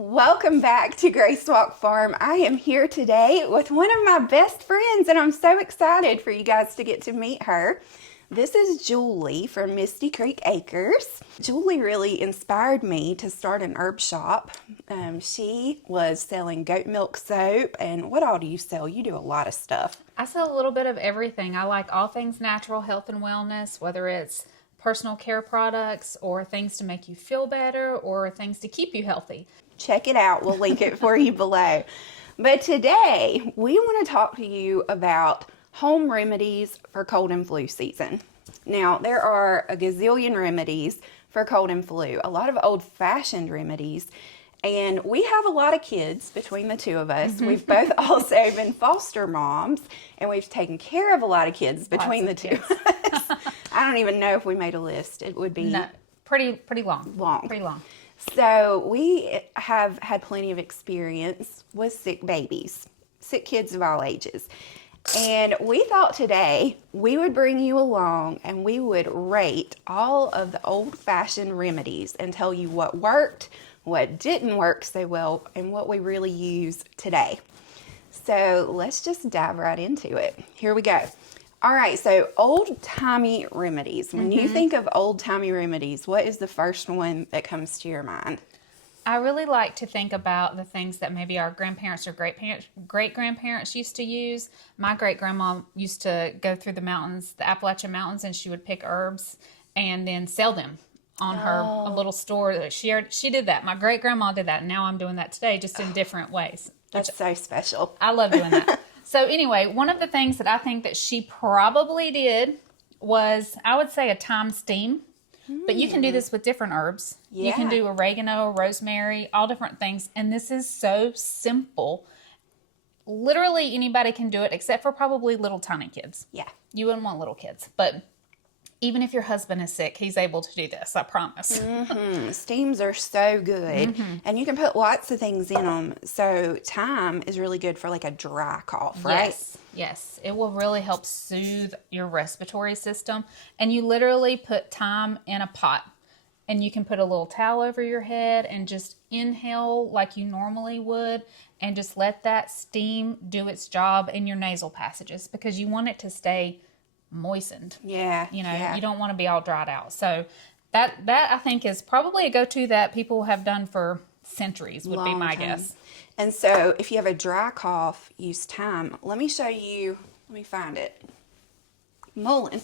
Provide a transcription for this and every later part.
Welcome back to Grace Walk Farm. I am here today with one of my best friends, and I'm so excited for you guys to get to meet her. This is Julie from Misty Creek Acres. Julie really inspired me to start an herb shop. She was selling goat milk soap, and what all do you sell? You do a lot of stuff. I sell a little bit of everything. I like all things natural, health and wellness, whether it's personal care products or things to make you feel better or things to keep you healthy. Check it out. We'll link it for you below. But today, we want to talk to you about home remedies for cold and flu season. Now, there are a gazillion remedies for cold and flu, a lot of old-fashioned remedies, and we have a lot of kids between the two of us. We've both also been foster moms, and we've taken care of a lot of kids between the two of us. I don't even know if we made a list. It would be pretty long. Pretty long. So we have had plenty of experience with sick babies, sick kids of all ages. And we thought today we would bring you along and we would rate all of the old-fashioned remedies and tell you what worked, what didn't work so well, and what we really use today. So let's just dive right into it. Here we go. All right, so old-timey remedies. When you think of old-timey remedies, what is the first one that comes to your mind? I really like to think about the things that maybe our grandparents or great-grandparents used to use. My great-grandma used to go through the mountains, the Appalachian Mountains, and she would pick herbs and then sell them on her little store. She did that. My great-grandma did that, and now I'm doing that today, just in different ways. That's so special. I love doing that. So anyway, one of the things that I think that she probably did was, I would say, a thyme steam. But you can do this with different herbs. Yeah. You can do oregano, rosemary, all different things. And this is so simple. Literally anybody can do it except for probably little tiny kids. Yeah. You wouldn't want little kids. But even if your husband is sick, he's able to do this, I promise. Steams are so good. And you can put lots of things in them. So thyme is really good for like a dry cough, right? Yes. It will really help soothe your respiratory system. And you literally put thyme in a pot. And you can put a little towel over your head and just inhale like you normally would. And just let that steam do its job in your nasal passages. Because you want it to stay moistened. Yeah. You don't want to be all dried out. So that I think is probably a go-to that people have done for centuries would be my guess. And so if you have a dry cough, use thyme. Let me show you, let me find it. Mullein.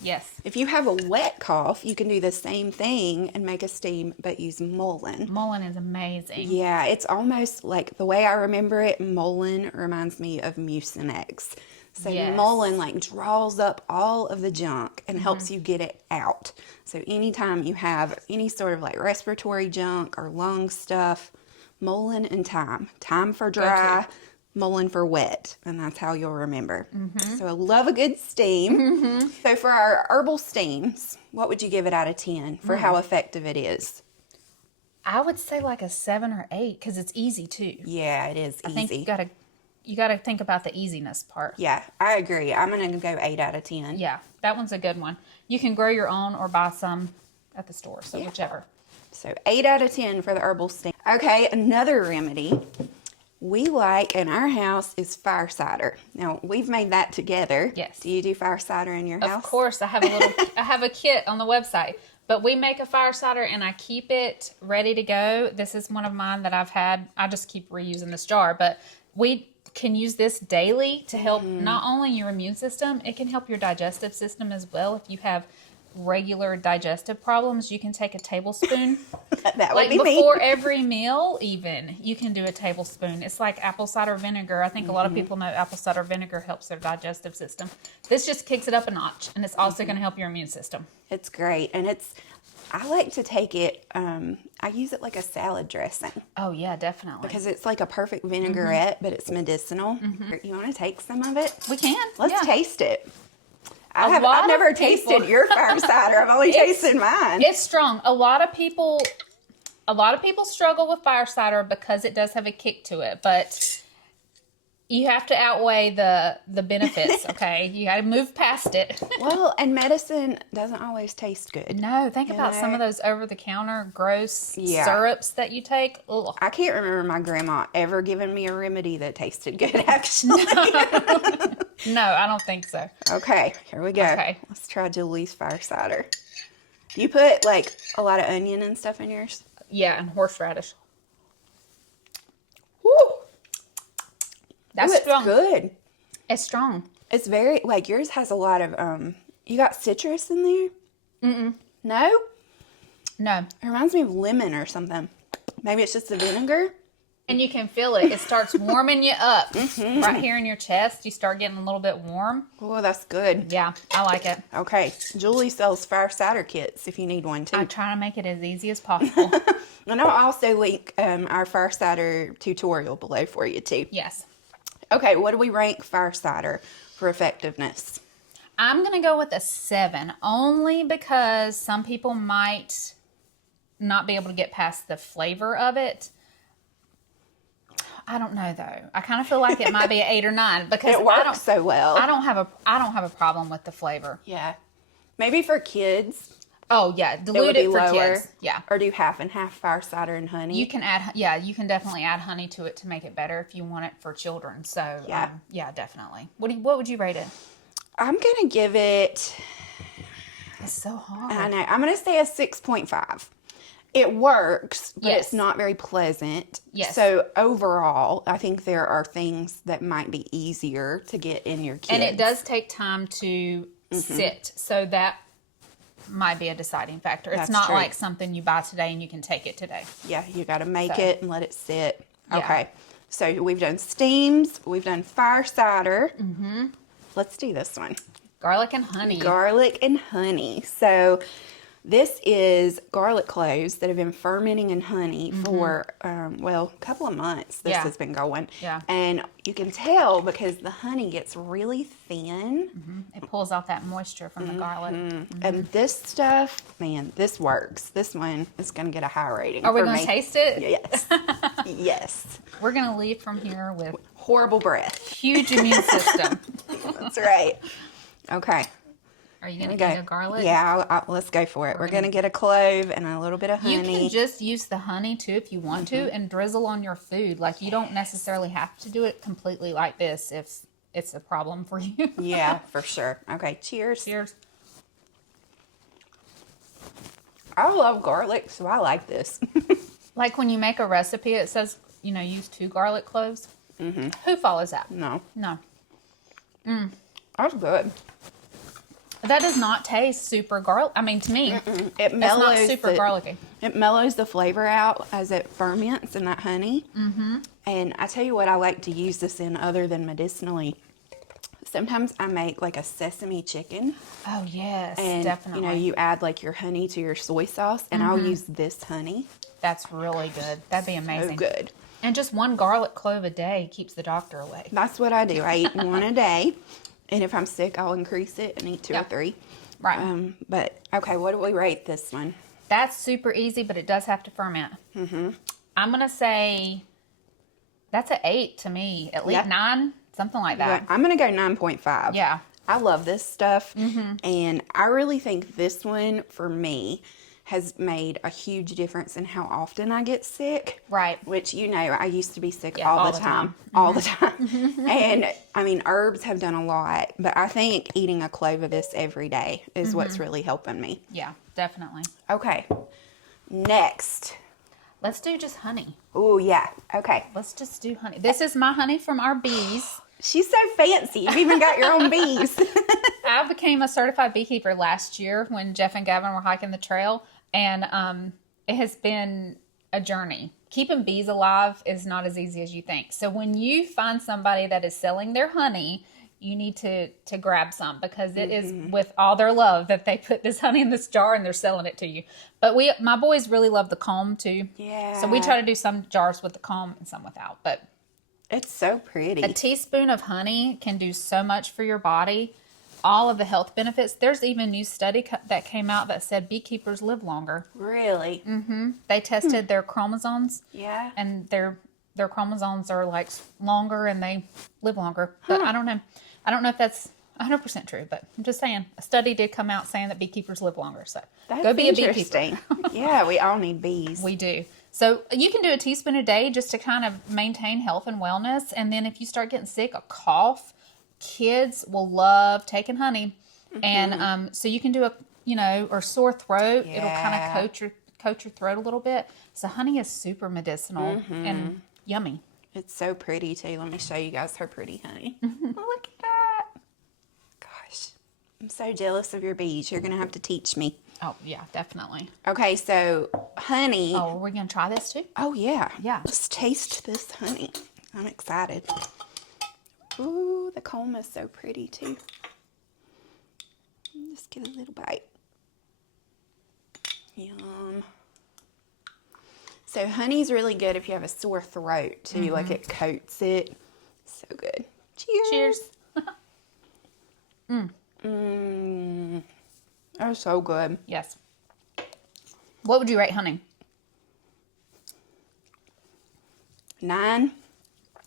Yes. If you have a wet cough, you can do the same thing and make a steam, but use mullein. Mullein is amazing. Yeah, it's almost like, the way I remember it, mullein reminds me of mucinex. So mullein like draws up all of the junk and helps you get it out. So anytime you have any sort of like respiratory junk or lung stuff, mullein and thyme. Thyme for dry, mullein for wet. And that's how you'll remember. So I love a good steam. So for our herbal steams, what would you give it out of 10 for how effective it is? I would say like a 7 or 8 because it's easy too. Yeah, it is easy. I think you got to think about the easiness part. Yeah, I agree. I'm going to go 8 out of 10. Yeah, that one's a good one. You can grow your own or buy some at the store, so whichever. So 8 out of 10 for the herbal steam. Okay, another remedy we like in our house is fire cider. Now, we've made that together. Yes. Do you do fire cider in your house? Of course, I have a kit on the website. But we make a fire cider and I keep it ready to go. This is one of mine that I've had. I just keep reusing this jar, but we can use this daily to help not only your immune system, it can help your digestive system as well. If you have regular digestive problems, you can take a tablespoon. That would like be before me. every meal even, you can do a tablespoon. It's like apple cider vinegar. I think a lot of people know apple cider vinegar helps their digestive system. This just kicks it up a notch, and it's also going to help your immune system. It's great. And I like to take it, I use it like a salad dressing. Oh, yeah, definitely. Because it's like a perfect vinaigrette, but it's medicinal. You want to take some of it? We can. Let's taste it. I've I've never tasted your fire cider. I've only tasted mine. It's strong. A lot of people struggle with fire cider because it does have a kick to it. But You have to outweigh the benefits, okay? You got to move past it. Well, and medicine doesn't always taste good. No, think about some of those over-the-counter gross syrups that you take. Ugh. I can't remember my grandma ever giving me a remedy that tasted good, actually. No, I don't think so. Okay, here we go. Okay. Let's try Julie's fire cider. Do you put, like, a lot of onion and stuff in yours? Yeah, and horseradish. Woo! That's Ooh, strong. It's good. It's strong. It's very, like, yours has a lot of, you got citrus in there? Mm-mm. No? No. It reminds me of lemon or something. Maybe it's just the vinegar? And you can feel it. It starts warming you up. Right here in your chest, you start getting a little bit warm. Oh, that's good. Yeah, I like it. Okay. Julie sells fire cider kits if you need one, too. I'm trying to make it as easy as possible. And I'll also link our fire cider tutorial below for you, too. Yes. Okay, what do we rank fire cider for effectiveness? I'm going to go with a 7, only because some people might not be able to get past the flavor of it. I don't know though. I kind of feel like it might be an 8 or 9 because It works so well. I don't have a problem with the flavor. Yeah. Maybe for kids, Oh yeah, it would dilute be it for lower. kids. Yeah. Or do half and half fire cider and honey. You can add, you can definitely add honey to it to make it better if you want it for children. So, Yeah. Definitely. What would you rate it? I'm going to give it, It's so hard. I know, I'm going to say a 6.5. It works, but Yes. it's not very pleasant. Yes. So overall, I think there are things that might be easier to get in your kids. And it does take time to sit, so that might be a deciding factor. It's That's not true. like something you buy today and you can take it today. Yeah, you got to make So. it and let it sit. Yeah. Okay. So we've done steams, we've done fire cider. Mm-hmm. Let's do this one. Garlic and honey. Garlic and honey. So this is garlic cloves that have been fermenting in honey for, a couple of months. This Yeah. has been going. Yeah. And you can tell because the honey gets really thin. It pulls out that moisture from the garlic. And this stuff, man, this works. This one is going to get a high rating. Are we for going me. to taste it? Yes. Yes. We're going to leave from here with Horrible breath. huge immune system. That's right. Okay. Are you going to Okay. get a garlic? Yeah, let's go for it. We're going to get a clove and a little bit of honey. You can just use the honey too if you want to and drizzle on your food. Like you don't necessarily have to do it completely like this if it's a problem for you. Yeah, for sure. Okay, cheers. Cheers. I love garlic, so I like this. Like when you make a recipe, it says, use 2 garlic cloves. Mm-hmm. Who follows that? No, No. that's good. That does not taste super garlic. I mean, to me, It it's mellows not super garlicky. It mellows the flavor out as it ferments in that honey. Mm-hmm. And I tell you what I like to use this in other than medicinally. Sometimes I make like a sesame chicken. Oh, yes, And, definitely. you add like your honey to your soy sauce. And I'll use this honey. That's really good. That'd be So amazing. good. And just 1 garlic clove a day keeps the doctor away. That's what I do. I eat one a day. And if I'm sick, I'll increase it and eat 2 Yeah. or 3. Right. But, okay, what do we rate this one? That's super easy, but it does have to ferment. Mm-hmm. I'm going to say that's an 8 to me. At least Yeah. 9, something like that. I'm going to go 9.5. Yeah. I love this stuff. And I really think this one, for me, has made a huge difference in how often I get sick. Right. Which, I used to be sick Yeah, all the time. All the time. And, herbs have done a lot. But I think eating a clove of this every day is what's really helping me. Yeah, definitely. Okay. Next. Let's do just honey. Oh, yeah. Okay. Let's just do honey. This is my honey from our bees. She's so fancy. You've even got your own bees. I became a certified beekeeper last year when Jeff and Gavin were hiking the trail. And it has been a journey. Keeping bees alive is not as easy as you think. So when you find somebody that is selling their honey, you need to grab some because it is with all their love that they put this honey in this jar and they're selling it to you. But my boys really love the comb too. Yeah. So we try to do some jars with the comb and some without. But It's so pretty. a teaspoon of honey can do so much for your body. All of the health benefits. There's even a new study that came out that said beekeepers live longer. Really? They tested their chromosomes Yeah. and their their chromosomes are like longer and they live longer. But I don't know. I don't know if that's 100% true, but I'm just saying a study did come out saying that beekeepers live longer. So That's go be a interesting. beekeeper. Yeah, we all need bees. We do. So you can do a teaspoon a day just to kind of maintain health and wellness. And then if you start getting sick, a cough, kids will love taking honey. And so you can do or sore throat. It'll kind of coat your throat a little bit. So honey is super medicinal and yummy. It's so pretty too. Let me show you guys her pretty honey. Oh, look at that. Gosh, I'm so jealous of your bees. You're going to have to teach me. Oh, yeah, definitely. Okay, so honey. Oh, are we going to try this too? Oh, yeah. Yeah. Let's taste this honey. I'm excited. Ooh, the comb is so pretty too. Just get a little bite. Yum. So honey's really good if you have a sore throat too. Like it coats it. So good. Cheers. Cheers. Oh, so good. Yes. What would you rate honey? 9.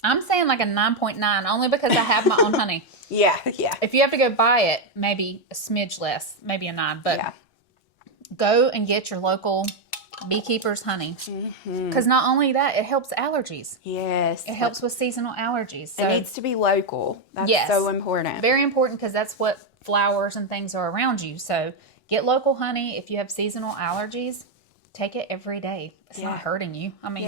I'm saying like a 9.9 only because I have my own honey. Yeah. If you have to go buy it, maybe a smidge less, maybe a 9. But go and get your local beekeeper's honey. Because not only that, it helps allergies. Yes. It helps with seasonal allergies. So, it needs to be local. That's so important. Very important because that's what flowers and things are around you. So get local honey. If you have seasonal allergies, take it every day. It's not hurting you. I mean,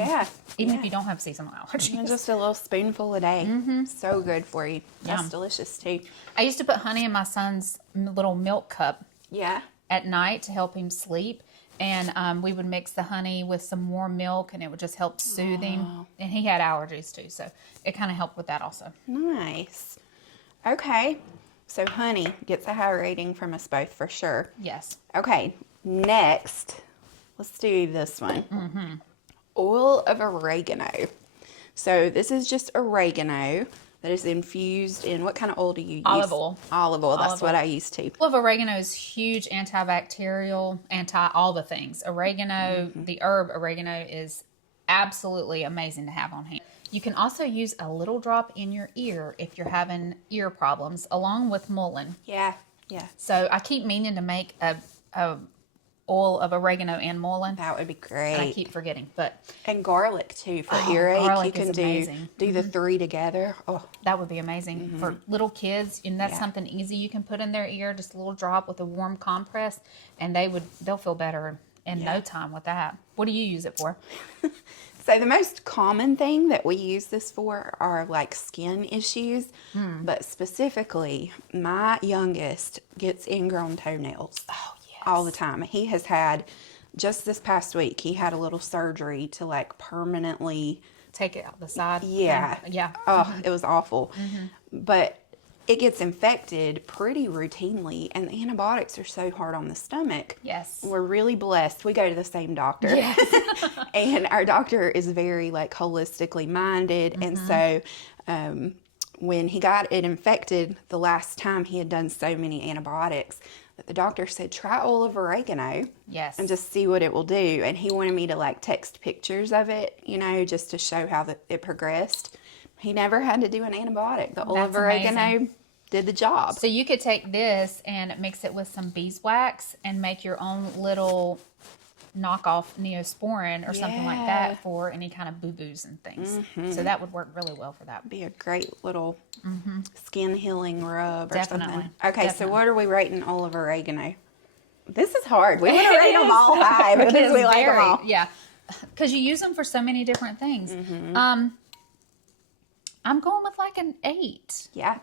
even if you don't have seasonal allergies. Even just a little spoonful a day. So good for you. That's delicious too. I used to put honey in my son's little milk cup at night to help him sleep. And we would mix the honey with some warm milk, and it would just help soothe him. And he had allergies too, so it kind of helped with that also. Nice. Okay. So honey gets a high rating from us both for sure. Yes. Okay. Next, let's do this one. Oil of oregano. So this is just oregano that is infused in, what kind of oil do you use? Olive oil. Olive oil. That's what I use too. Oil of oregano is huge antibacterial, all the things. Oregano, the herb oregano is absolutely amazing to have on hand. You can also use a little drop in your ear if you're having ear problems, along with mullein. Yeah. So I keep meaning to make a oil of oregano and mullein. That would be great. And I keep forgetting, and garlic too for earache. Garlic You can is amazing. do the 3 together. Oh, that would be amazing for little kids, and that's something easy you can put in their ear, just a little drop with a warm compress, and they'll feel better in no time with that. What do you use it for? So the most common thing that we use this for are like skin issues, but specifically my youngest gets ingrown toenails. Oh, yes. All the time. He has had, just this past week, he had a little surgery to like permanently take it out the side. Yeah. Oh, it was awful. But it gets infected pretty routinely, and the antibiotics are so hard on the stomach. Yes. We're really blessed. We go to the same doctor. Yes. And our doctor is very like holistically minded. And so when he got it infected the last time, he had done so many antibiotics that the doctor said, try oil of oregano. Yes. And just see what it will do. And he wanted me to like text pictures of it, just to show how it progressed. He never had to do an antibiotic. The oil of oregano did the job. So you could take this and mix it with some beeswax and make your own little knockoff Neosporin or something like that for any kind of boo-boos and things. So that would work really well for that. Be a great little skin healing rub or something. Okay, Definitely. so what are we rating oil of oregano? This is hard. We want to rate them all high because we like them all. Yeah, because you use them for so many different things. I'm going with like an 8. Yeah.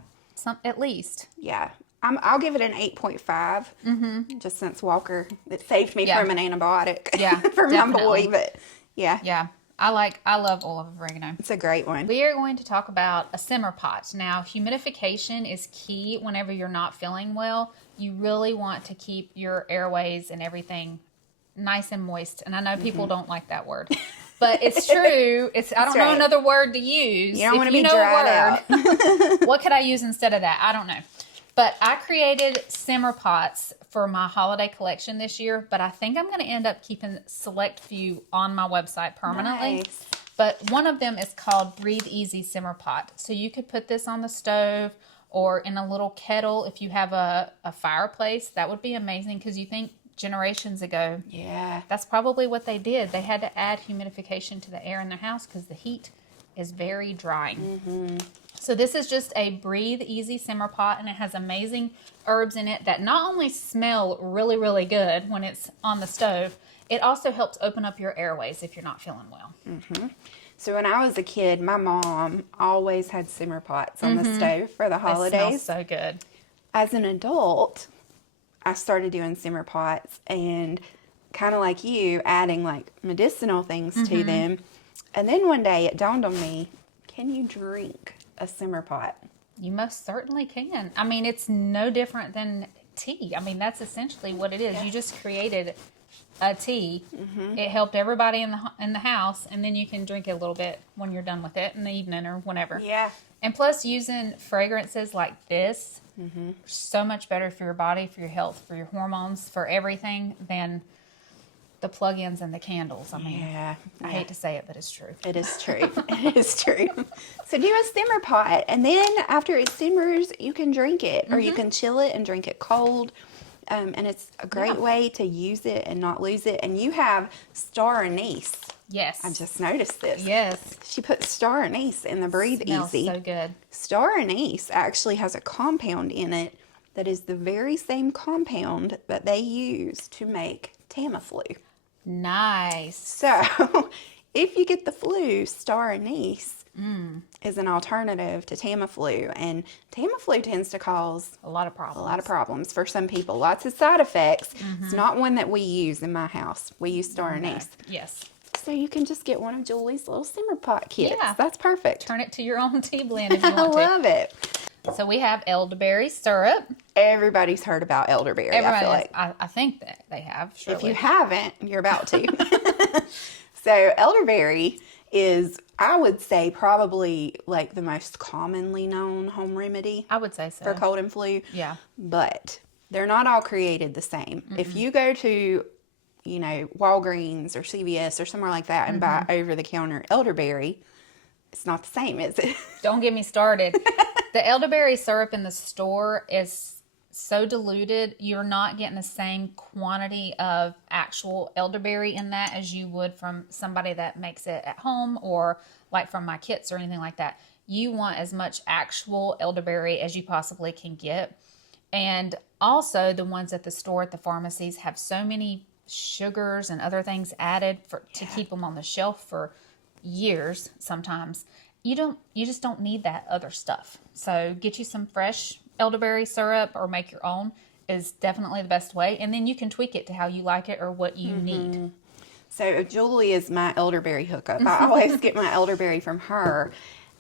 At least. Yeah. I'll give it an 8.5. Just since Walker, it saved me from an antibiotic. Yeah, for my boy, but yeah. Yeah. I love oil of oregano. It's a great one. We are going to talk about a simmer pot. Now, humidification is key whenever you're not feeling well. You really want to keep your airways and everything nice and moist. And I know people don't like that word. But it's true. I don't know another word to use. You don't want to be dried out. What could I use instead of that? I don't know. But I created simmer pots for my holiday collection this year. But I think I'm going to end up keeping select few on my website permanently. Nice. But one of them is called Breathe Easy Simmer Pot. So you could put this on the stove or in a little kettle if you have a fireplace. That would be amazing, because you think generations ago, Yeah. that's probably what they did. They had to add humidification to the air in their house because the heat is very drying. So this is just a Breathe Easy Simmer Pot, and it has amazing herbs in it that not only smell really, really good when it's on the stove, it also helps open up your airways if you're not feeling well. So when I was a kid, my mom always had simmer pots on the stove for the They smell holidays. so good. As an adult, I started doing simmer pots and kind of like you, adding like medicinal things to them. And then one day it dawned on me, can you drink a simmer pot? You most certainly can. I mean, it's no different than tea. I mean, that's essentially what it is. You just created a tea. It helped everybody in the house, and then you can drink it a little bit when you're done with it in the evening or whenever. Yeah. And plus, using fragrances like this, so much better for your body, for your health, for your hormones, for everything than the plug-ins and the candles. I mean, Yeah. I hate to say it, but it's true. It is true. It is true. So do a simmer pot, and then after it simmers, you can drink it, or you can chill it and drink it cold. And it's a great way to use it and not lose it. And you have star anise. Yes. I just noticed this. Yes. She put star anise in the Breathe Smells Easy. so good. Star anise actually has a compound in it that is the very same compound that they use to make Tamiflu. Nice. So, if you get the flu, star anise is an alternative to Tamiflu, and Tamiflu tends to cause A lot of problems. a lot of problems for some people. Lots of side effects. It's not one that we use in my house. We use star anise. Yes. So you can just get one of Julie's little simmer pot kits. Yeah. That's perfect. Turn it to your own tea blend if you I want to. love it. So we have elderberry syrup. Everybody's heard about elderberry. I feel like I think that they have. Surely. if you haven't, you're about to. So elderberry is, I would say, probably like the most commonly known home remedy I would say so. for cold and flu. Yeah. But they're not all created the same. If you go to, Walgreens or CVS or somewhere like that and buy over-the-counter elderberry, it's not the same, is it? Don't get me started. The elderberry syrup in the store is so diluted, you're not getting the same quantity of actual elderberry in that as you would from somebody that makes it at home, or like from my kits or anything like that. You want as much actual elderberry as you possibly can get. And also the ones at the store, at the pharmacies, have so many sugars and other things added to keep them on the shelf for years sometimes. You just don't need that other stuff. So get you some fresh elderberry syrup or make your own is definitely the best way. And then you can tweak it to how you like it or what you need. So Julie is my elderberry hookup. I always get my elderberry from her.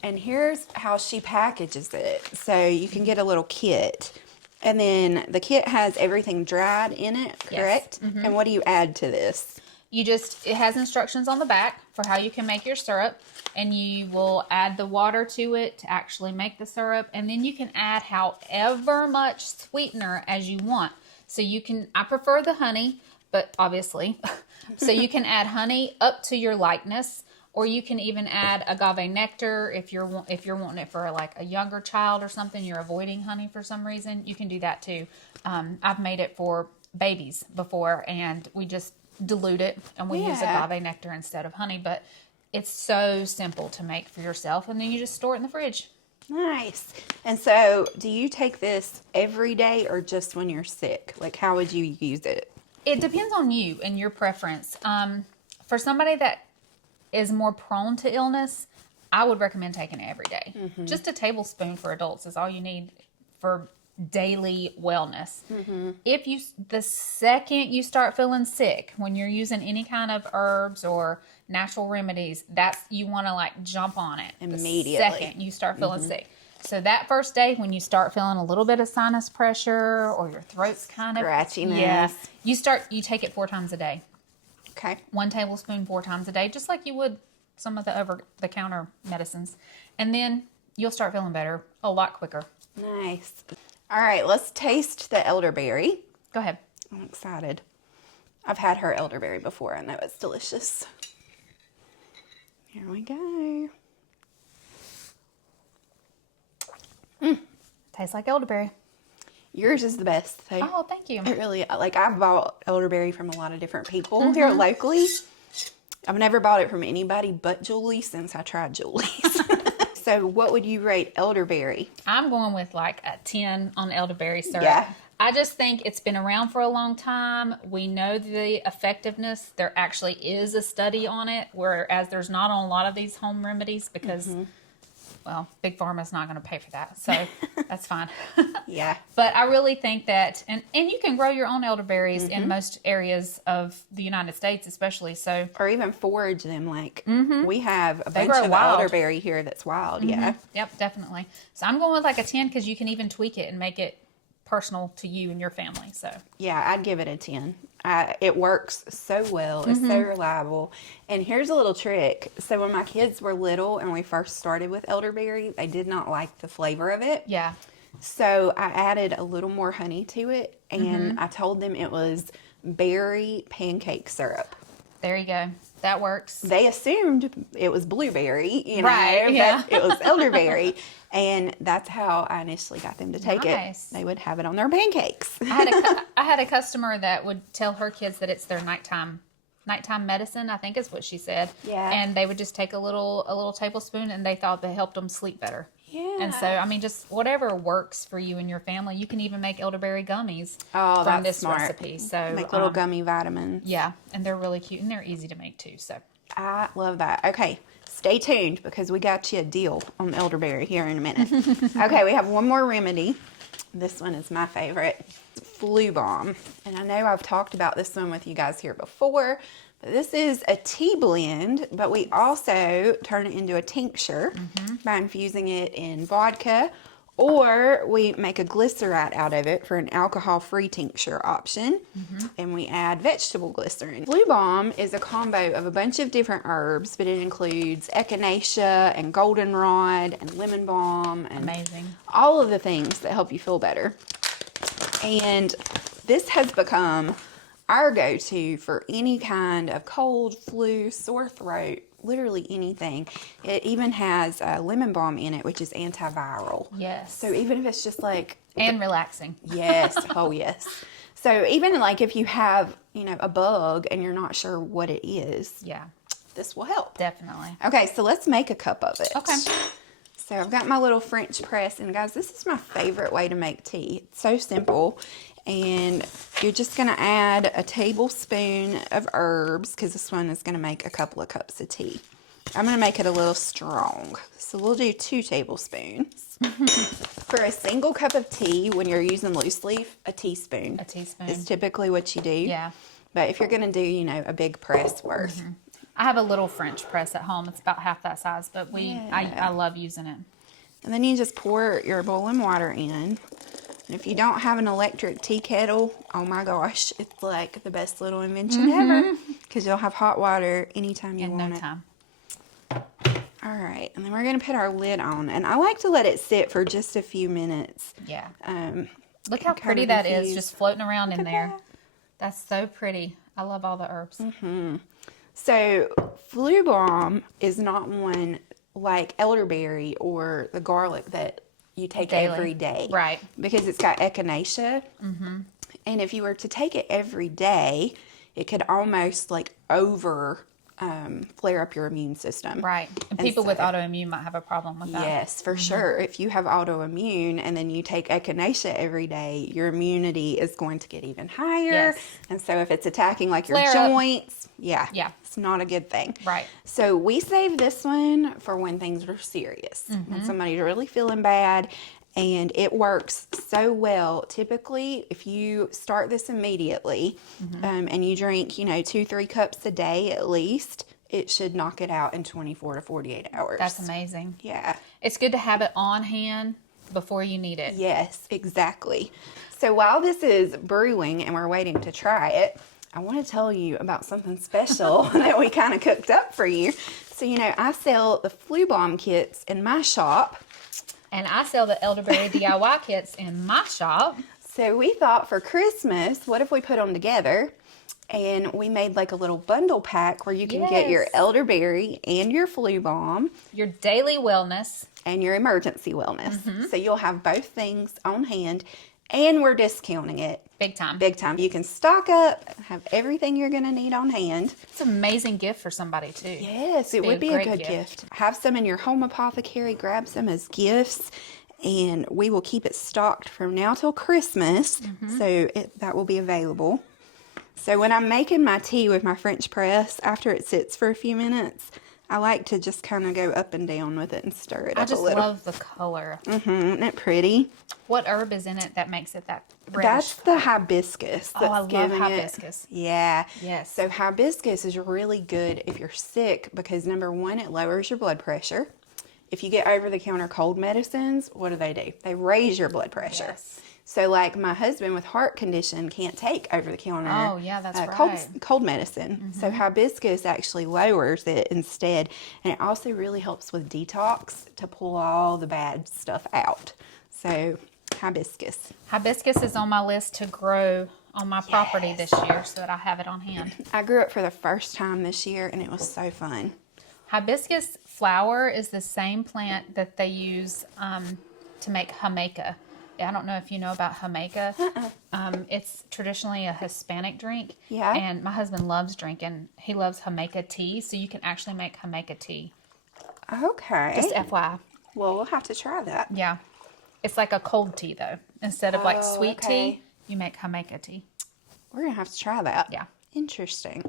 And here's how she packages it. So you can get a little kit. And then the kit has everything dried in it, correct? Yes. And what do you add to this? It has instructions on the back for how you can make your syrup, and you will add the water to it to actually make the syrup, and then you can add however much sweetener as you want. So I prefer the honey, but obviously, so you can add honey up to your likeness, or you can even add agave nectar if you're wanting it for like a younger child or something, you're avoiding honey for some reason, you can do that too. I've made it for babies before, and we just dilute it and we use agave nectar instead of honey, but it's so simple to make for yourself, and then you just store it in the fridge. Nice. And so do you take this every day or just when you're sick? Like, how would you use it? It depends on you and your preference. For somebody that is more prone to illness, I would recommend taking it every day. Just a tablespoon for adults is all you need for daily wellness. The second you start feeling sick, when you're using any kind of herbs or natural remedies, you want to like jump on it immediately. The second you start feeling sick. So that first day when you start feeling a little bit of sinus pressure or your throat's kind of scratchiness, you take it 4 times a day. Okay. 1 tablespoon 4 times a day, just like you would some of the over-the-counter medicines. And then you'll start feeling better a lot quicker. Nice. All right, let's taste the elderberry. Go ahead. I'm excited. I've had her elderberry before. I know it's delicious. Here we go. Tastes like elderberry. Yours is the best. So Oh, thank you. it really, like, I've bought elderberry from a lot of different people here locally. I've never bought it from anybody but Julie since I tried Julie's. So what would you rate elderberry? I'm going with like a 10 on elderberry syrup. Yeah. I just think it's been around for a long time. We know the effectiveness. There actually is a study on it, whereas there's not on a lot of these home remedies because, well, Big Pharma's not going to pay for that. So that's fine. Yeah. But I really think that, and you can grow your own elderberries in most areas of the United States, especially. So, Or even forage them. Like, we have a bunch grow of wild. elderberry here that's wild. Yeah. yep, definitely. So I'm going with like a 10 because you can even tweak it and make it personal to you and your family. So Yeah, I'd give it a 10. It works so well. It's so reliable. And here's a little trick. So when my kids were little and we first started with elderberry, they did not like the flavor of it. yeah, So I added a little more honey to it, and I told them it was berry pancake syrup. there you go. That works. They assumed it was blueberry, you know, Right, yeah. but it was elderberry. And that's how I initially got them to take Nice. it. They would have it on their pancakes. I had a customer that would tell her kids that it's their nighttime medicine, I think is what she said. Yeah. And they would just take a little tablespoon, and they thought that helped them sleep better. Yeah. And so, I mean, just whatever works for you and your family. You can even make elderberry gummies Oh, from that's this smart. recipe. So Make little gummy vitamins. yeah, and they're really cute and they're easy to make too. So I love that. Okay, stay tuned because we got you a deal on elderberry here in a minute. Okay, we have one more remedy. This one is my favorite. Flu Balm. And I know I've talked about this one with you guys here before, but this is a tea blend, but we also turn it into a tincture by infusing it in vodka, or we make a glycerite out of it for an alcohol-free tincture option, and we add vegetable glycerin. Flu Balm is a combo of a bunch of different herbs, but it includes echinacea and goldenrod and lemon balm and amazing. all of the things that help you feel better. And this has become our go-to for any kind of cold, flu, sore throat, literally anything. It even has lemon balm in it, which is antiviral. Yes. So even if it's just like, And relaxing. yes, oh yes. So even like if you have, you know, a bug and you're not sure what it is, Yeah, this will help. definitely. Okay, so let's make a cup of it. Okay. So I've got my little French press, and guys, this is my favorite way to make tea. It's so simple, and you're just going to add a tablespoon of herbs, because this one is going to make a couple of cups of tea. I'm going to make it a little strong, so we'll do 2 tablespoons. For a single cup of tea, when you're using loose leaf, a teaspoon. A teaspoon. Is typically what you do. Yeah. But if you're going to do, you know, a big press worth. I have a little French press at home. It's about half that size, but I love using it. And then you just pour your boiling water in. And if you don't have an electric tea kettle, oh my gosh, it's like the best little invention ever. Because you'll have hot water anytime you In want no it. time. All right, and then we're going to put our lid on. And I like to let it sit for just a few minutes. Yeah. Um, Look how kind pretty of that is, infused. just floating around in at there. that. That's so pretty. I love all the herbs. So Flu Balm is not one like elderberry or the garlic that you take Daily. every day. Right. Because it's got echinacea. And if you were to take it every day, it could almost like flare up your immune system. Right. And And people with so- autoimmune might have a problem with that. Yes, for sure. If you have autoimmune and then you take echinacea every day, your immunity is going to get even higher. Yes. And so if it's attacking like your Flare up. joints, yeah, Yeah. it's not a good thing. Right. So we save this one for when things are serious, when somebody's really feeling bad. And it works so well. Typically, if you start this immediately and you drink, 2-3 cups a day at least, it should knock it out in 24 to 48 hours. That's amazing. Yeah. It's good to have it on hand before you need it. Yes, exactly. So while this is brewing and we're waiting to try it, I want to tell you about something special that we kind of cooked up for you. So, I sell the Flu Balm kits in my shop. And I sell the elderberry DIY kits in my shop. So we thought for Christmas, what if we put them together And we made like a little bundle pack where you can get your elderberry and your flu balm. Your daily wellness. And your emergency wellness. So you'll have both things on hand. And we're discounting it. Big time. Big time. You can stock up, have everything you're going to need on hand. It's an amazing gift for somebody too. Yes, it would be a good gift. Have some in your home apothecary. Grab some as gifts. And we will keep it stocked from now till Christmas. So that will be available. So when I'm making my tea with my French press, after it sits for a few minutes, I like to just kind of go up and down with it and stir it up a little. I just love the color. Isn't it pretty? What herb is in it that makes it that reddish? That's the hibiscus. I love hibiscus. Yeah. Yes. So hibiscus is really good if you're sick because, number one, it lowers your blood pressure. If you get over-the-counter cold medicines, what do? They raise your blood pressure. Yes. So, like my husband with heart condition can't take over-the-counter cold medicine. So hibiscus actually lowers it instead. And it also really helps with detox to pull all the bad stuff out. So hibiscus. Hibiscus is on my list to grow on my property this year so that I have it on hand. I grew it for the first time this year and it was so fun. Hibiscus flower is the same plant that they use to make Jamaica. I don't know if you know about Jamaica. It's traditionally a Hispanic drink. Yeah. And my husband loves drinking. He loves Jamaica tea, so you can actually make Jamaica tea. Okay. Just FYI. Well, we'll have to try that. Yeah. It's like a cold tea, though. Instead of like sweet tea, you make Jamaica tea. We're going to have to try that. Yeah. Interesting.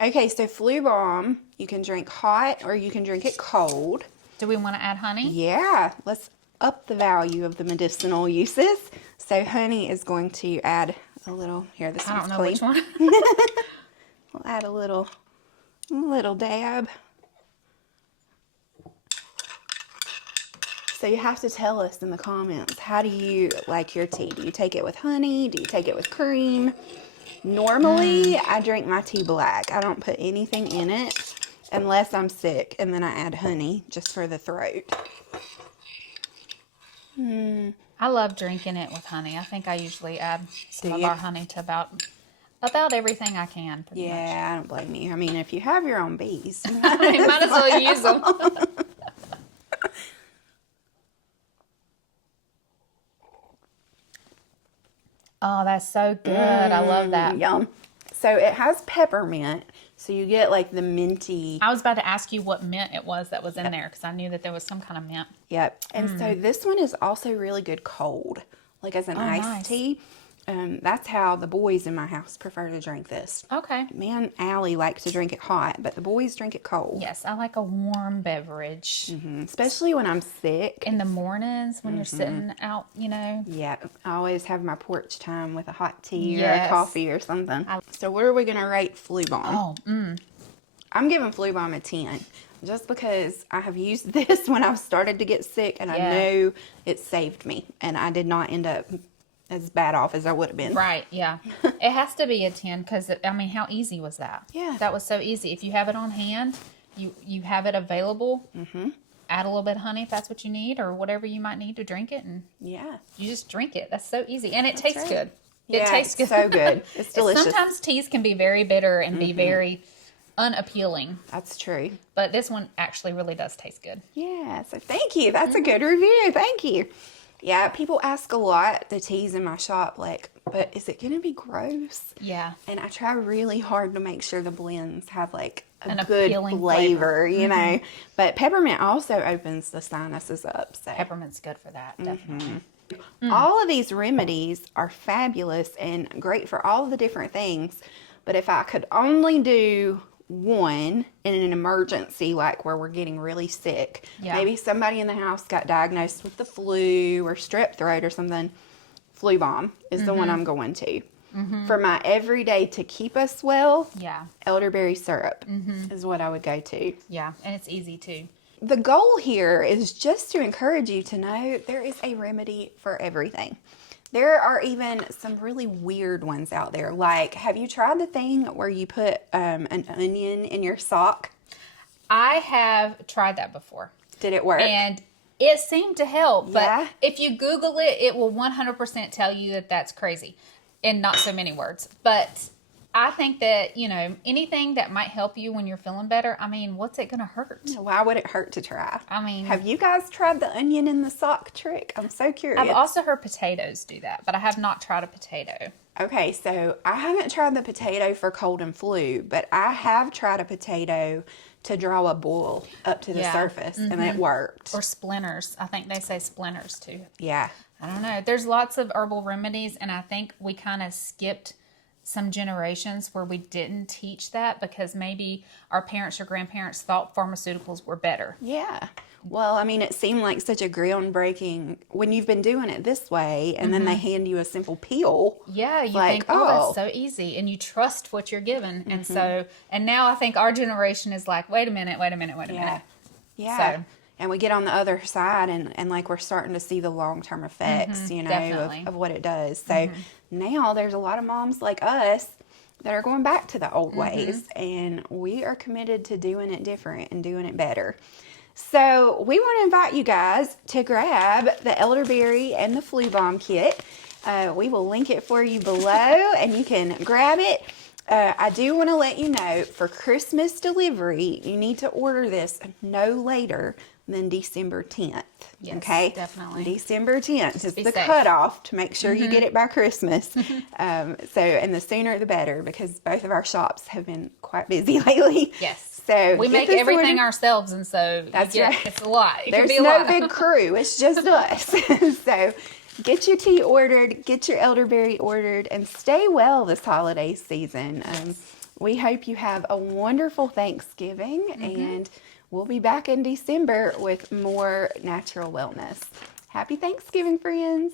Okay, so flu balm, you can drink hot or you can drink it cold. Do we want to add honey? Yeah. Let's up the value of the medicinal uses. So honey is going to add a little, here, this one's clean. I don't know which one. We'll add a little dab. So you have to tell us in the comments, how do you like your tea? Do you take it with honey? Do you take it with cream? Normally, I drink my tea black. I don't put anything in it unless I'm sick, and then I add honey just for the throat. I love drinking it with honey. I think I usually add some of our honey to about everything I can. Pretty much. I don't blame you. I mean, if you have your own bees, you might as well use them. Oh, that's so good. I love that. Yum. So it has peppermint. So you get like the minty. I was about to ask you what mint it was that was in there because I knew that there was some kind of mint. Yep. And so this one is also really good cold, like as an iced tea. That's how the boys in my house prefer to drink this. Okay. Me and Allie like to drink it hot, but the boys drink it cold. Yes, I like a warm beverage. Especially when I'm sick. In the mornings when you're sitting out, Yeah, I always have my porch time with a hot tea or a coffee or something. So what are we going to rate Flu Balm? I'm giving Flu Balm a 10. Just because I have used this when I've started to get sick and I know it saved me. And I did not end up as bad off as I would have been. Right, yeah. It has to be a 10 because, I mean, how easy was that? Yeah. That was so easy. If you have it on hand, you have it available. Add a little bit of honey if that's what you need or whatever you might need to drink it. And you just drink it. That's so easy. And it tastes good. Yeah, it tastes good. So good. It's delicious. Sometimes teas can be very bitter and be very unappealing. That's true. But this one actually really does taste good. Yeah, so thank you. That's a good review. Thank you. Yeah, people ask a lot, the teas in my shop, like, but is it going to be gross? Yeah. And I try really hard to make sure the blends have, like, a good appealing flavor, you know. But peppermint also opens the sinuses up. So. Peppermint's good for that, definitely. All of these remedies are fabulous and great for all of the different things. But if I could only do one in an emergency, like where we're getting really sick, maybe somebody in the house got diagnosed with the flu or strep throat or something, Flu Balm is the one I'm going to. For my everyday to keep us well, Elderberry Syrup is what I would go to. Yeah, and it's easy too. The goal here is just to encourage you to know there is a remedy for everything. There are even some really weird ones out there. Like, have you tried the thing where you put an onion in your sock? I have tried that before. Did it work? And it seemed to help. But if you Google it, it will 100% tell you that that's crazy. In not so many words. But I think that, anything that might help you when you're feeling better, I mean, what's it going to hurt? Why would it hurt to try? I mean, have you guys tried the onion in the sock trick? I'm so curious. I've also heard potatoes do that, but I have not tried a potato. Okay, so I haven't tried the potato for cold and flu, but I have tried a potato to draw a boil up to the surface, and it worked. Or splinters. I think they say splinters too. Yeah. I don't know. There's lots of herbal remedies, and I think we kind of skipped some generations where we didn't teach that because maybe our parents or grandparents thought pharmaceuticals were better. Yeah. Well, I mean, it seemed like such a groundbreaking when you've been doing it this way, and then they hand you a simple peel. Yeah, you think, that's so easy, and you trust what you're given. And now I think our generation is like, wait a minute. Yeah. So, and we get on the other side, and like we're starting to see the long-term effects, of what it does. So now there's a lot of moms like us that are going back to the old ways, and we are committed to doing it different and doing it better. So we want to invite you guys to grab the elderberry and the flu bomb kit. We will link it for you below, and you can grab it. I do want to let you know, for Christmas delivery, you need to order this no later than December 10th. Yes, okay? definitely. December 10th is the safe. cutoff to make sure you get it by Christmas. And the sooner the better, because both of our shops have been quite busy lately. Yes. So we make everything ourselves, and so that's right. It's a lot. There's no big crew. It's just us. So get your tea ordered, get your elderberry ordered, and stay well this holiday season. We hope you have a wonderful Thanksgiving, and we'll be back in December with more natural wellness. Happy Thanksgiving, friends.